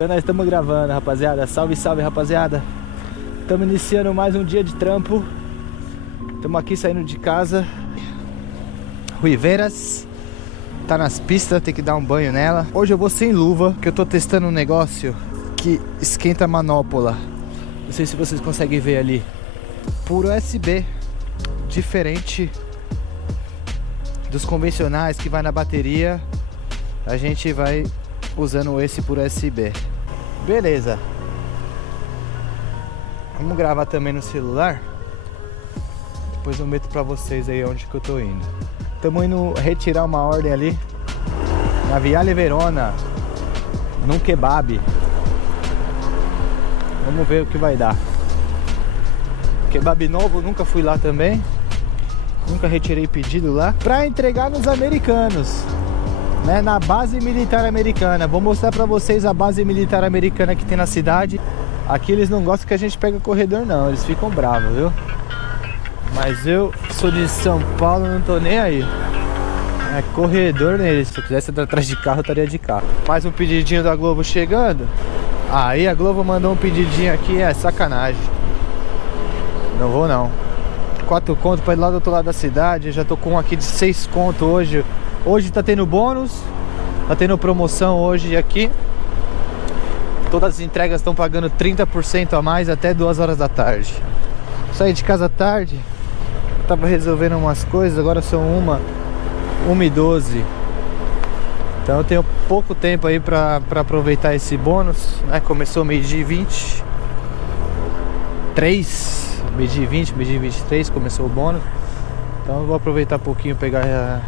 Nós estamos gravando, rapaziada. Salve, salve, rapaziada. Estamos iniciando mais um dia de trampo. Estamos aqui saindo de casa. Ruiveiras. Tá nas pistas, tem que dar um banho nela. Hoje eu vou sem luva, porque eu tô testando um negócio que esquenta a manopla. Não sei se vocês conseguem ver ali. Por USB. Diferente dos convencionais que vai na bateria. A gente vai usando esse por USB. Beleza. Vamos gravar também no celular. Depois eu meto pra vocês aí onde que eu tô indo. Estamos indo retirar uma ordem ali na Viale Verona, num kebab. Vamos ver o que vai dar. Kebab novo, nunca fui lá também. Nunca retirei pedido lá. Pra entregar nos americanos, né, na base militar americana. Vou mostrar pra vocês a base militar americana que tem na cidade. Aqui eles não gostam que a gente pegue corredor não, eles ficam bravos, viu? Mas eu sou de São Paulo, não tô nem aí. É corredor neles. Se eu quisesse entrar atrás de carro, eu estaria de carro. Mais um pedidinho da Globo chegando. Aí a Globo mandou um pedidinho aqui, é sacanagem. Não vou não. 4 conto pra ir lá do outro lado da cidade. Já tô com um aqui de 6 conto hoje. Hoje tá tendo bônus, tá tendo promoção hoje aqui. Todas as entregas estão pagando 30% a mais até 2 horas da tarde. Saí de casa tarde, tava resolvendo umas coisas, agora são 1h12. Então eu tenho pouco tempo aí pra aproveitar esse bônus, né? Começou meio-dia 20, 3, meio-dia 20, meio-dia 23 começou o bônus. Então eu vou aproveitar um pouquinho, pegar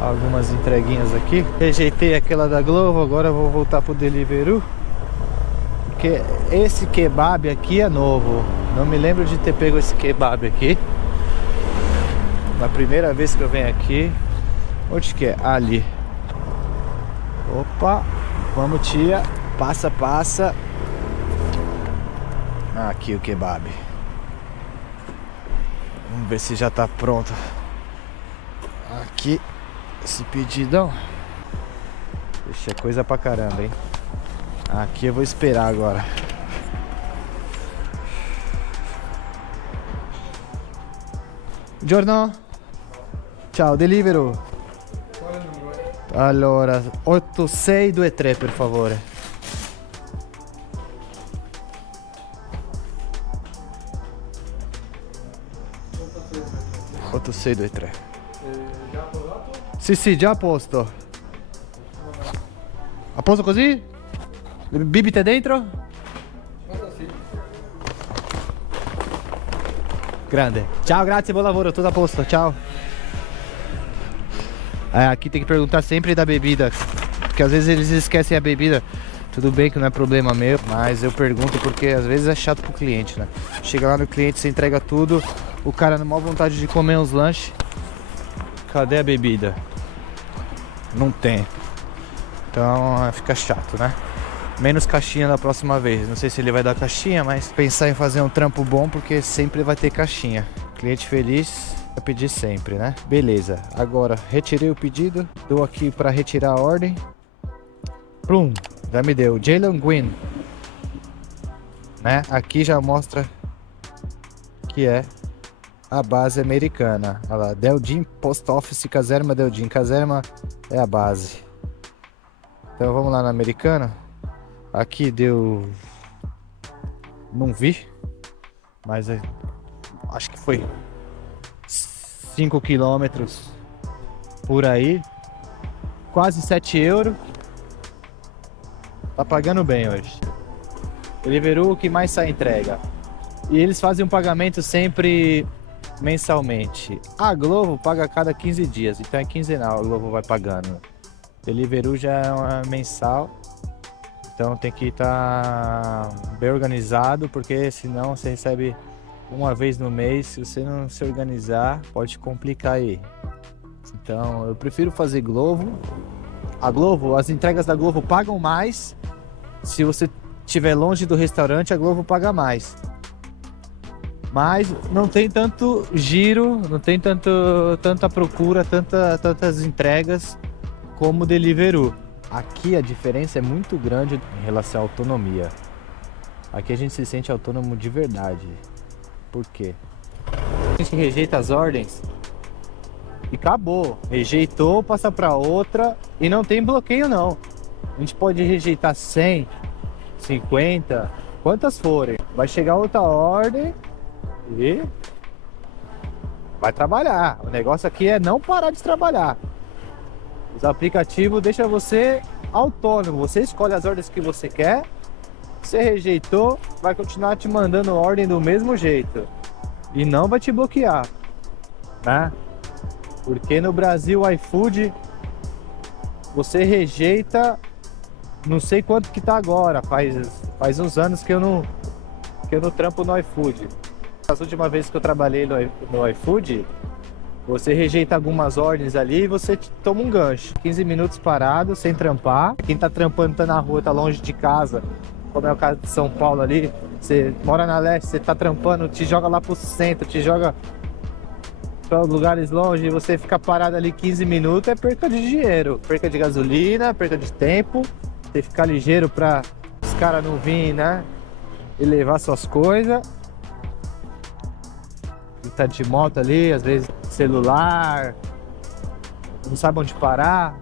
algumas entreguinhas aqui. Rejeitei aquela da Globo, agora eu vou voltar pro Deliveroo, porque esse kebab aqui é novo. Não me lembro de ter pego esse kebab aqui. Na primeira vez que eu venho aqui. Onde que é? Ali. Opa, vamos tia. Passa, passa. Aqui o kebab. Vamos ver se já tá pronto. Aqui esse pedidão. Deixa coisa pra caramba, hein? Aqui eu vou esperar agora. Buongiorno. Ciao, Deliveroo. Allora, 8623 per favore. Già posato? Sì, sì, già a posto. A posto così? Le bibite dentro? Guarda sì. Grande. Ciao, grazie, buon lavoro, tudo a posto, ciao. Aqui tem que perguntar sempre da bebida, porque às vezes eles esquecem a bebida. Tudo bem que não é problema meu, mas eu pergunto porque às vezes é chato pro cliente, né? Chega lá no cliente, você entrega tudo, o cara na maior vontade de comer uns lanches. Cadê a bebida? Não tem. Então fica chato, né? Menos caixinha da próxima vez. Não sei se ele vai dar caixinha, mas pensar em fazer um trampo bom, porque sempre vai ter caixinha. Cliente feliz vai pedir sempre, né? Beleza, agora retirei o pedido. Dou aqui para retirar a ordem. Plum, já me deu Jalen Gwyn, né? Aqui já mostra que é a base americana. Olha lá, Deldin Post Office, Caserma Deldin. Caserma é a base. Então vamos lá na americana. Aqui deu... Não vi, mas acho que foi 5 quilômetros por aí. Quase 7 euros. Tá pagando bem hoje. Deliveroo, o que mais sai entrega. E eles fazem um pagamento sempre mensalmente. A Globo paga a cada 15 dias, então é quinzenal, a Globo vai pagando. Deliveroo já é uma mensal. Então tem que estar bem organizado, porque senão você recebe uma vez no mês. Se você não se organizar, pode complicar aí. Então eu prefiro fazer Globo. A Globo, as entregas da Globo pagam mais. Se você estiver longe do restaurante, a Globo paga mais. Mas não tem tanto giro, não tem tanta procura, tantas entregas como o Deliveroo. Aqui a diferença é muito grande em relação à autonomia. Aqui a gente se sente autônomo de verdade. Por quê? A gente rejeita as ordens e acabou. Rejeitou, passa para outra e não tem bloqueio não. A gente pode rejeitar 100, 50, quantas forem. Vai chegar outra ordem e vai trabalhar. O negócio aqui é não parar de trabalhar. Os aplicativos deixam você autônomo. Você escolhe as ordens que você quer. Você rejeitou, vai continuar te mandando ordem do mesmo jeito. E não vai te bloquear, né? Porque no Brasil o iFood, você rejeita, não sei quanto que tá agora. Faz uns anos que eu não trampo no iFood. As últimas vezes que eu trabalhei no iFood, você rejeita algumas ordens ali e você toma um gancho. 15 minutos parado, sem trampar. Quem tá trampando, tá na rua, tá longe de casa, como é o caso de São Paulo ali, você mora na leste, você tá trampando, te joga lá pro centro, te joga para lugares longe, e você fica parado ali 15 minutos, é perca de dinheiro, perca de gasolina, perca de tempo. Tem que ficar ligeiro para os caras não virem, né, e levar suas coisas. E tá de moto ali, às vezes celular, não sabe onde parar.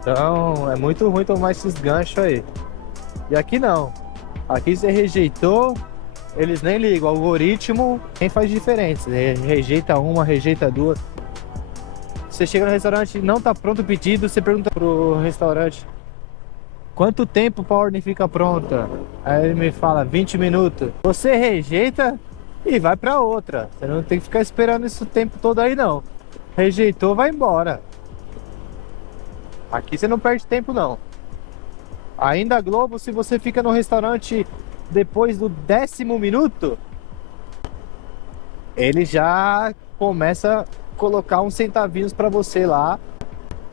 Então é muito ruim tomar esses ganchos aí. E aqui não. Aqui você rejeitou, eles nem ligam. O algoritmo nem faz diferença. Rejeita uma, rejeita duas. Você chega no restaurante, não tá pronto o pedido, você pergunta pro restaurante: quanto tempo pra ordem fica pronta? Aí ele me fala 20 minutos. Você rejeita e vai pra outra. Você não tem que ficar esperando esse tempo todo aí não. Rejeitou, vai embora. Aqui você não perde tempo não. Ainda a Globo, se você fica no restaurante depois do 10º minuto, ele já começa a colocar uns centavinhos para você lá.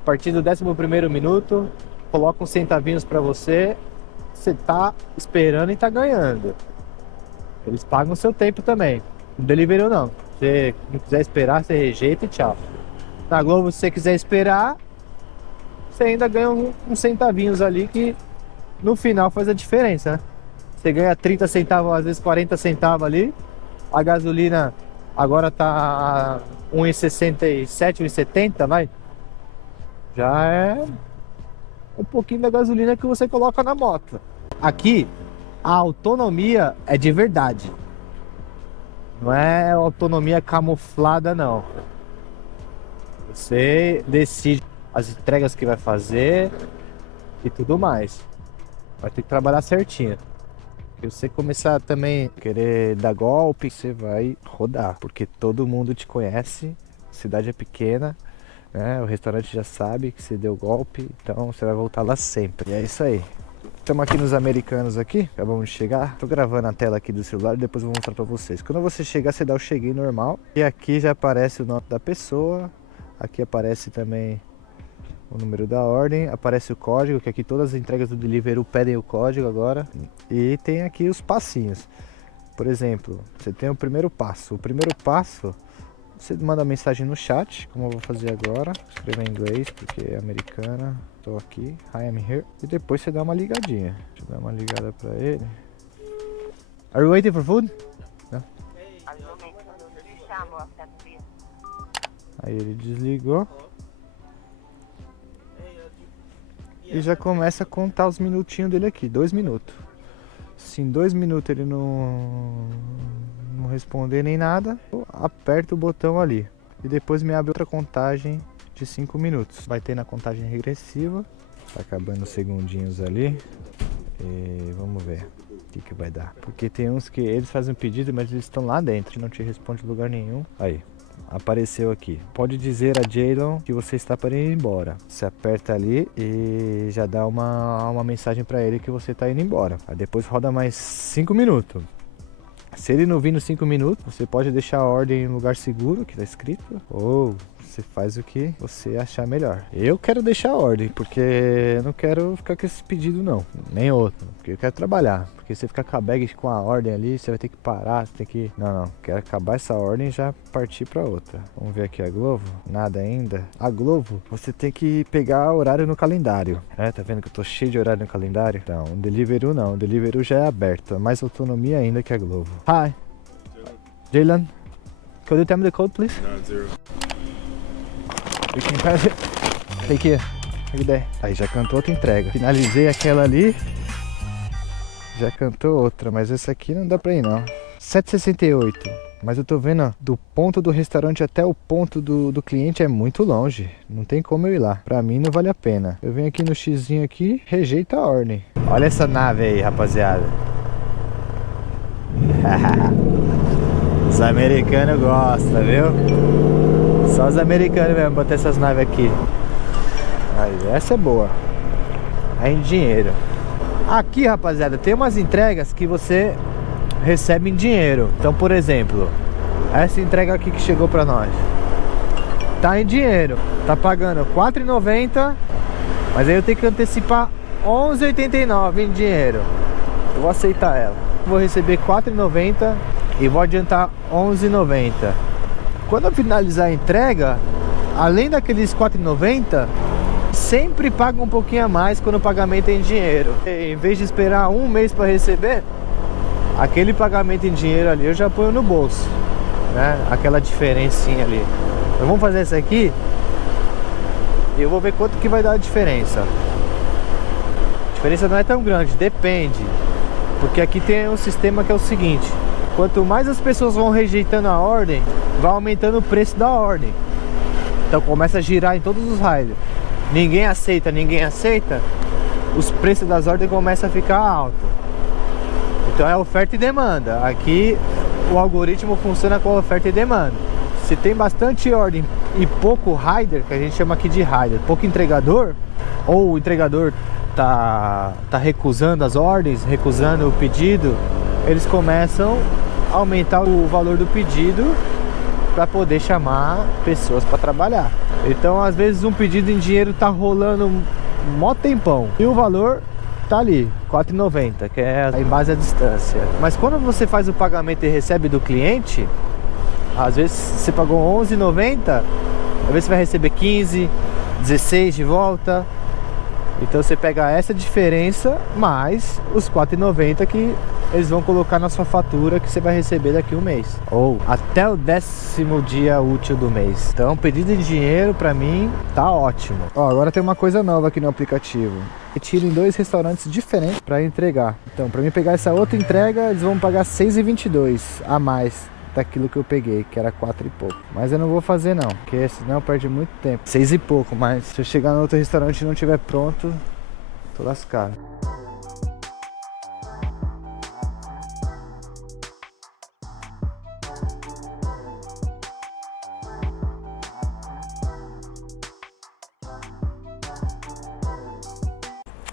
A partir do 11º minuto, coloca uns centavinhos para você. Você tá esperando e tá ganhando. Eles pagam o seu tempo também. No Deliveroo não. Se você não quiser esperar, você rejeita e tchau. Na Globo, se você quiser esperar, você ainda ganha uns centavinhos ali que no final faz a diferença, né? Você ganha 30 centavos, às vezes 40 centavos ali. A gasolina agora tá 1,67, 1,70, vai. Já é um pouquinho da gasolina que você coloca na moto. Aqui, a autonomia é de verdade. Não é autonomia camuflada, não. Você decide as entregas que vai fazer e tudo mais. Vai ter que trabalhar certinho. Se você começar também a querer dar golpe, você vai rodar. Porque todo mundo te conhece, a cidade é pequena, né? O restaurante já sabe que você deu golpe, então você vai voltar lá sempre. E é isso aí. Estamos aqui nos Americanos aqui, acabamos de chegar. Tô gravando a tela aqui do celular e depois vou mostrar pra vocês. Quando você chegar, você dá o cheguei normal. E aqui já aparece o nome da pessoa. Aqui aparece também o número da ordem, aparece o código, que aqui todas as entregas do Deliveroo pedem o código agora. E tem aqui os passinhos. Por exemplo, você tem o primeiro passo. O primeiro passo, você manda mensagem no chat, como eu vou fazer agora. Escrever em inglês, porque é americana. Tô aqui, hi, I'm here. E depois você dá uma ligadinha. Deixa eu dar uma ligada pra ele. Are you waiting for food? No? Aí ele desligou. E já começa a contar os minutinhos dele aqui, 2 minutos. Se em 2 minutos ele não responder nem nada, eu aperto o botão ali. E depois me abre outra contagem de 5 minutos. Vai ter na contagem regressiva. Tá acabando os segundinhos ali. E vamos ver o que vai dar. Porque tem uns que eles fazem um pedido, mas eles estão lá dentro. Não te responde em lugar nenhum. Aí. Apareceu aqui. Pode dizer a Jaylon que você está para ir embora. Você aperta ali e já dá uma mensagem para ele que você está indo embora. Aí depois roda mais 5 minutos. Se ele não vir nos 5 minutos, você pode deixar a ordem em lugar seguro, que está escrito. Ou Você faz o que você achar melhor. Eu quero deixar a ordem, porque eu não quero ficar com esse pedido não, nem outro, porque eu quero trabalhar. Porque você ficar com a bag com a ordem ali, você vai ter que parar, você tem que... Não, quero acabar essa ordem e já partir pra outra. Vamos ver aqui a Glovo, nada ainda. A Glovo, você tem que pegar horário no calendário, né? Tá vendo que eu tô cheio de horário no calendário? Então, o Deliveroo não, o Deliveroo já é aberto, é mais autonomia ainda que a Glovo. Hi, Jalen, could you tell me the code, please? 90. You can pass it. Take care. Good day. Aí já cantou outra entrega. Finalizei aquela ali. Já cantou outra, mas essa aqui não dá pra ir não. 7,68. Mas eu tô vendo, ó, do ponto do restaurante até o ponto do cliente é muito longe. Não tem como eu ir lá. Pra mim não vale a pena. Eu venho aqui no xizinho aqui, rejeita a ordem. Olha essa nave aí, rapaziada. Os americanos gostam, viu? Só os americanos mesmo botar essas naves aqui. Aí, essa é boa. É em dinheiro. Aqui, rapaziada, tem umas entregas que você recebe em dinheiro. Então, por exemplo, essa entrega aqui que chegou pra nós tá em dinheiro. Tá pagando R$4,90, mas aí eu tenho que antecipar R$11,89 em dinheiro. Eu vou aceitar ela. Vou receber R$4,90 e vou adiantar R$11,90. Quando eu finalizar a entrega, além daqueles R$4,90, sempre paga um pouquinho a mais quando o pagamento é em dinheiro. Em vez de esperar um mês para receber, aquele pagamento em dinheiro ali eu já ponho no bolso, né? Aquela diferencinha ali. Então vamos fazer isso aqui e eu vou ver quanto que vai dar a diferença. A diferença não é tão grande, depende. Porque aqui tem um sistema que é o seguinte: quanto mais as pessoas vão rejeitando a ordem, vai aumentando o preço da ordem. Então começa a girar em todos os riders. Ninguém aceita, os preços das ordens começam a ficar altos. Então é oferta e demanda. Aqui o algoritmo funciona com oferta e demanda. Se tem bastante ordem e pouco rider, que a gente chama aqui de rider, pouco entregador, ou o entregador tá recusando as ordens, recusando o pedido, eles começam a aumentar o valor do pedido para poder chamar pessoas para trabalhar. Então, às vezes um pedido em dinheiro tá rolando mó tempão e o valor tá ali, R$4,90, que é em base à distância. Mas quando você faz o pagamento e recebe do cliente, às vezes você pagou R$11,90, às vezes você vai receber 15, 16 de volta. Então você pega essa diferença mais os R$4,90 que eles vão colocar na sua fatura, que você vai receber daqui um mês, ou até o 10º dia útil do mês. Então pedido em dinheiro pra mim tá ótimo. Ó, agora tem uma coisa nova aqui no aplicativo: retira em 2 restaurantes diferentes para entregar. Então pra mim pegar essa outra entrega, eles vão pagar R$6,22 a mais daquilo que eu peguei, que era 4 e pouco. Mas eu não vou fazer não, porque senão perde muito tempo. 6 e pouco, mas se eu chegar no outro restaurante e não tiver pronto, tô lascado.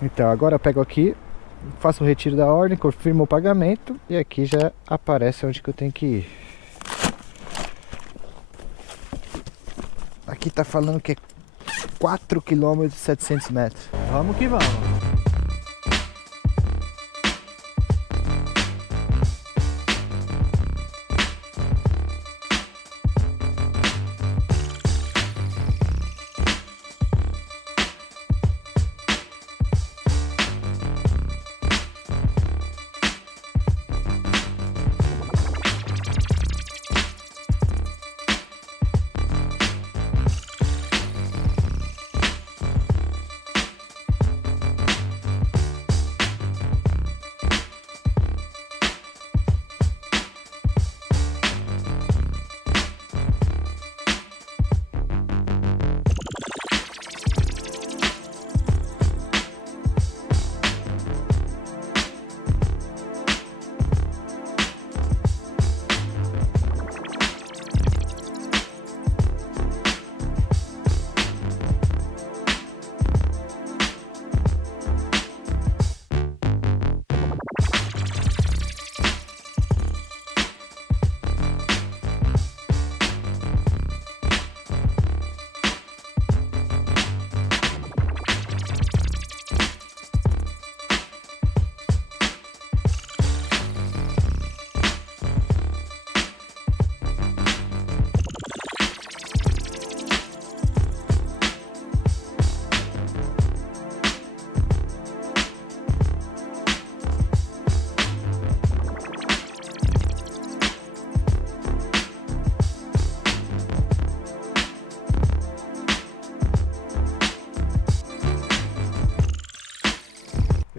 Então agora eu pego aqui, faço o retiro da ordem, confirmo o pagamento e aqui já aparece onde que eu tenho que ir. Aqui tá falando que é 4 km e 700 metros. Vamos que vamos.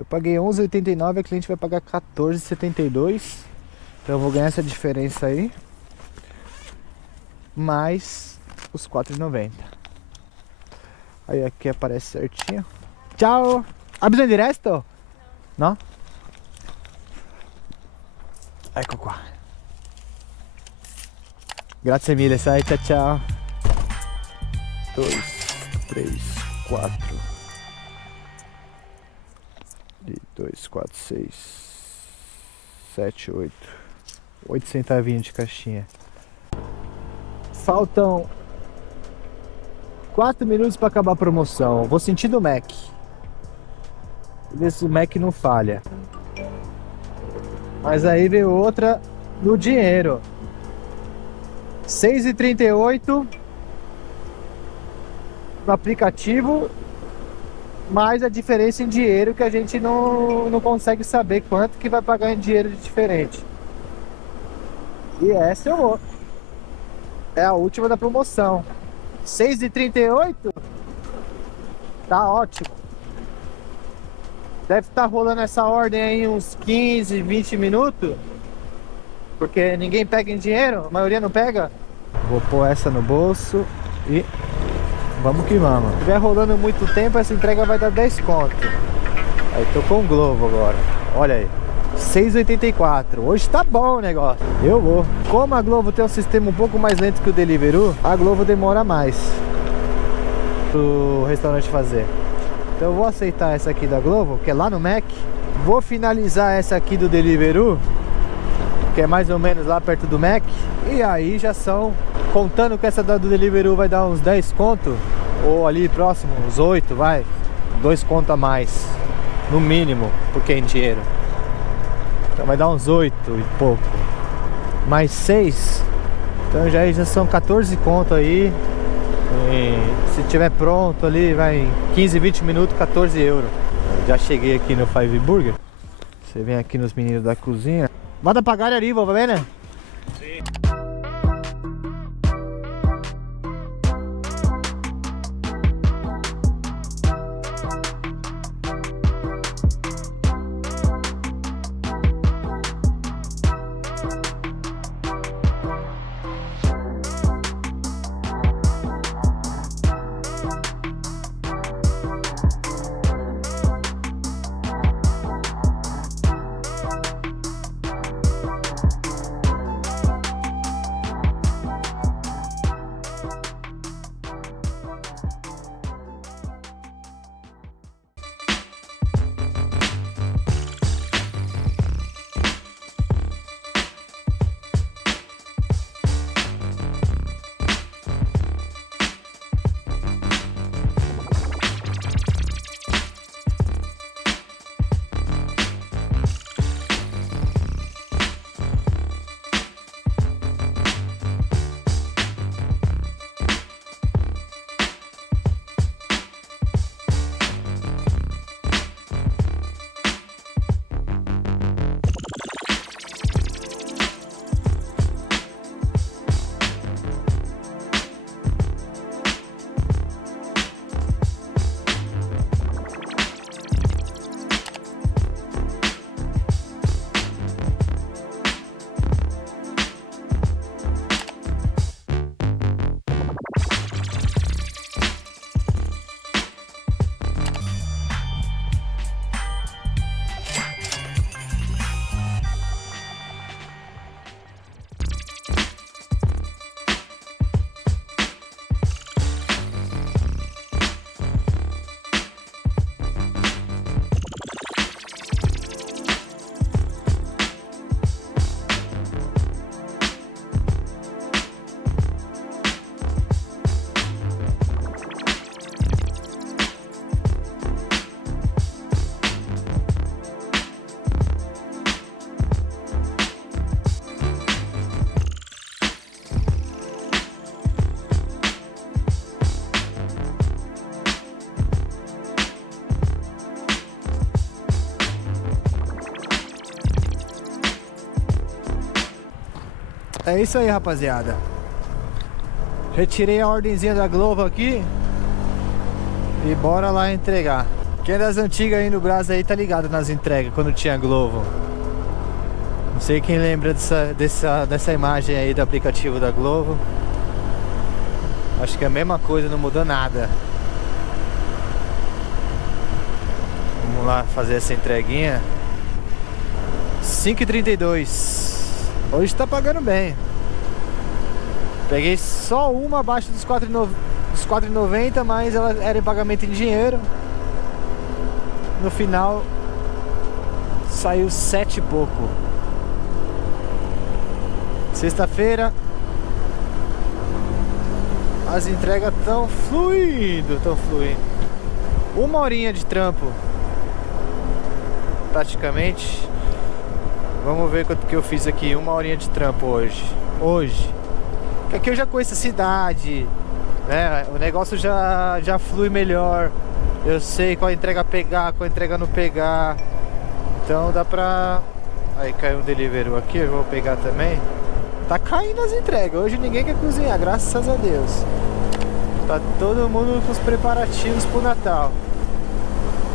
Eu paguei 11,89, a cliente vai pagar 14,72. Então eu vou ganhar essa diferença aí, mais os 4,90. Aí aqui aparece certinho. Ciao! ¿Ha bisogno di resto? No? Ecco qua. Grazie mille, sai, ciao ciao. 2, 3, 4. 2, 4, 6, 7, 8. 8 centavinhos de caixinha. Faltam 4 minutos para acabar a promoção. Vou sentir do Mac. Ver se o Mac não falha. Mas aí veio outra no dinheiro. 6,38 no aplicativo, mais a diferença em dinheiro que a gente não consegue saber quanto que vai pagar em dinheiro de diferente. E essa eu vou. É a última da promoção. 6,38 tá ótimo. Deve estar rolando essa ordem aí uns 15, 20 minutos. Porque ninguém pega em dinheiro, a maioria não pega. Vou pôr essa no bolso e vamos que vamos. Se estiver rolando muito tempo, essa entrega vai dar 10 conto. Aí tô com o Glovo agora. Olha aí, 6,84. Hoje tá bom o negócio. Eu vou. Como a Glovo tem um sistema um pouco mais lento que o Deliveroo, a Glovo demora mais pro restaurante fazer. Então eu vou aceitar essa aqui da Glovo, que é lá no Mac. Vou finalizar essa aqui do Deliveroo, que é mais ou menos lá perto do Mac. E aí já são, contando que essa do Deliveroo vai dar uns 10 conto, ou ali próximo, uns 8, vai. 2 conto a mais, no mínimo, porque é em dinheiro. Então vai dar uns 8 e pouco. Mais 6, então já são 14 conto aí. E se tiver pronto ali, vai em 15, 20 minutos, 14 euros. Eu já cheguei aqui no Five Burger. Você vem aqui nos meninos da cozinha. Vado a pagare arrivo, va bene? Sì. É isso aí, rapaziada. Retirei a ordenzinha da Glovo aqui e bora lá entregar. Quem é das antigas aí no Brás aí tá ligado nas entregas, quando tinha Glovo. Não sei quem lembra dessa imagem aí do aplicativo da Glovo. Acho que é a mesma coisa, não mudou nada. Vamos lá fazer essa entreguinha. 5,32. Hoje tá pagando bem. Peguei só uma abaixo dos 4,90, mas ela era em pagamento em dinheiro. No final saiu 7 e pouco. Sexta-feira as entregas estão fluindo, Uma horinha de trampo praticamente. Vamos ver quanto que eu fiz aqui. Uma horinha de trampo hoje. Porque aqui eu já conheço a cidade, né? O negócio já flui melhor. Eu sei qual entrega pegar, qual entrega não pegar. Então dá pra... Aí caiu um Deliveroo aqui, eu vou pegar também. Tá caindo as entregas. Hoje ninguém quer cozinhar, graças a Deus. Tá todo mundo com os preparativos pro Natal.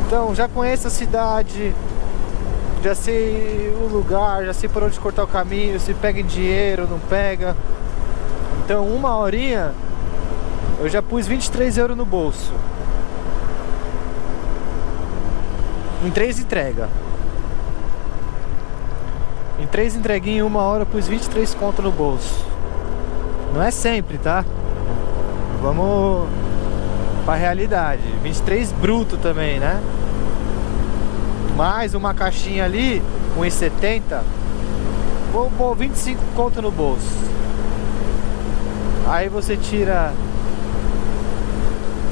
Então já conheço a cidade, já sei o lugar, já sei por onde cortar o caminho, se pega em dinheiro, não pega. Então uma horinha eu já pus 23 € no bolso. Em 3 entregas. Em 3 entreguinhas em uma hora eu pus 23 conto no bolso. Não é sempre, tá? Vamos pra realidade. 23 bruto também, né? Mais uma caixinha ali, 1,70. Vou pôr 25 conto no bolso. Aí você tira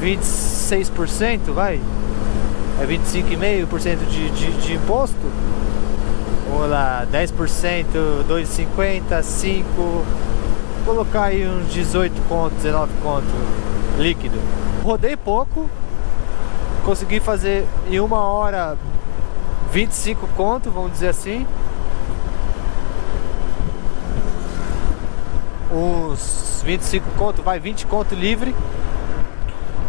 26%, vai? É 25,5% de imposto. Vamos lá, 10%, 2,50, 5. Vou colocar aí uns 18 conto, 19 conto líquido. Rodei pouco. Consegui fazer em uma hora 25 conto, vamos dizer assim. Uns 25 conto, vai 20 conto livre.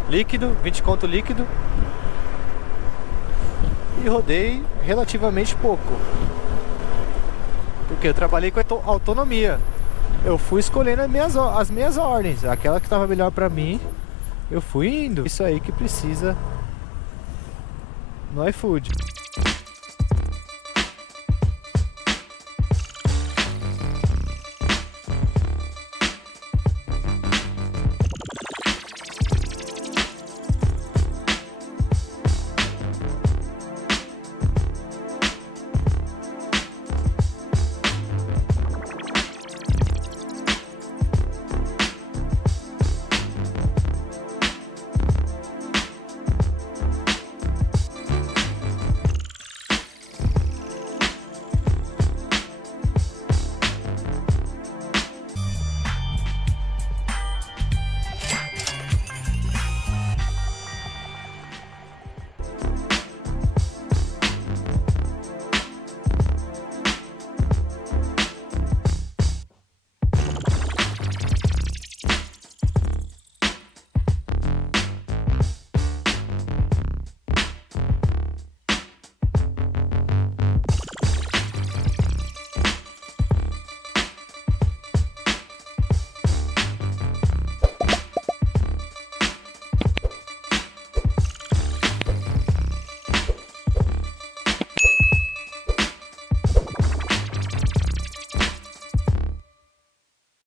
Líquido, 20 conto líquido. E rodei relativamente pouco. Porque eu trabalhei com autonomia. Eu fui escolhendo as minhas ordens. Aquela que estava melhor pra mim, eu fui indo. Isso aí que precisa no iFood.